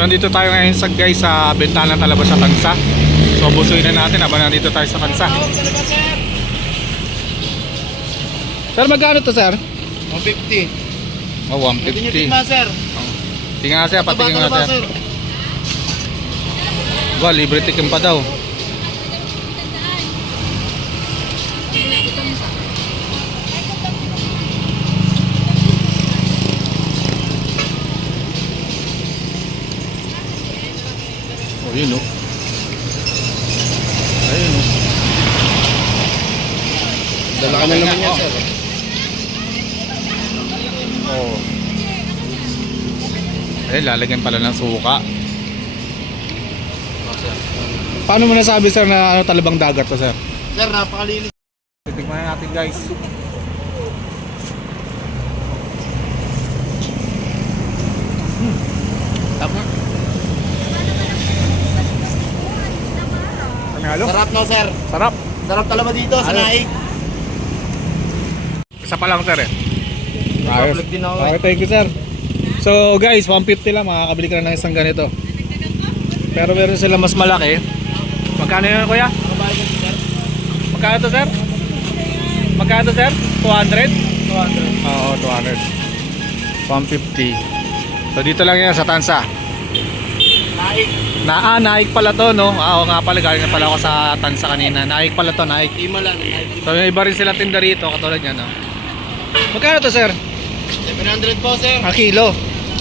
nandito tayo ngayon sa guys sa Bentana Talaba sa Tansa. So busuin na natin habang nandito tayo sa Tansa. Sir, magkano to sir? 150. Oh, 150. Tingnan sir. Tingnan sir, patingin nga sir. Ba, libre tikim pa daw. Oh, yun oh. Ayun oh. Dala ka na naman yan sir. Oh. Eh, lalagyan pala ng suka. Paano mo nasabi sir na ano, talabang dagat to sir? Sir, napakalinis. Titignan natin guys. Tama. Panalo? Sarap no sir. Sarap. Sarap talaba dito sa Naik. Isa pa lang sir eh. Nag-vlog din ako. Okay, thank you sir. So guys, 150 lang, makakabili ka na ng isang ganito. Pero meron sila mas malaki. Magkano yun kuya? Magkano to sir? Magkano to sir? 200? 200. Oo, 200. 150. So dito lang yan sa Tansa. Naik. Naik pala to no? Oo nga pala, galing na pala ako sa Tansa kanina. Naik pala to, Naik. Ima lang. Naik. So may iba rin sila tinda rito, katulad yan no? Magkano to sir? 700 po sir. Ah, kilo?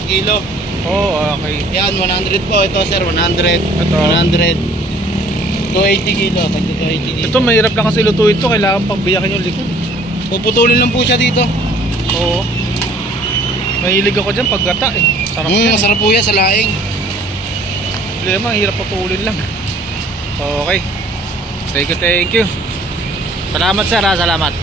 Kilo. Oo, okay. Yan, 100 po. Ito sir, 100. Ito. 100. 280 kilo. Tagto 280 kilo. Ito mahirap lang kasi lutuin to, kailangan pang biyakin yung likod. Puputulin lang po siya dito. Oo. Mahilig ako dyan pag gata eh. Sarap yan. Masarap po yan sa laing. Problema, hirap patulin lang. Okay. Thank you. Salamat sir ha, salamat.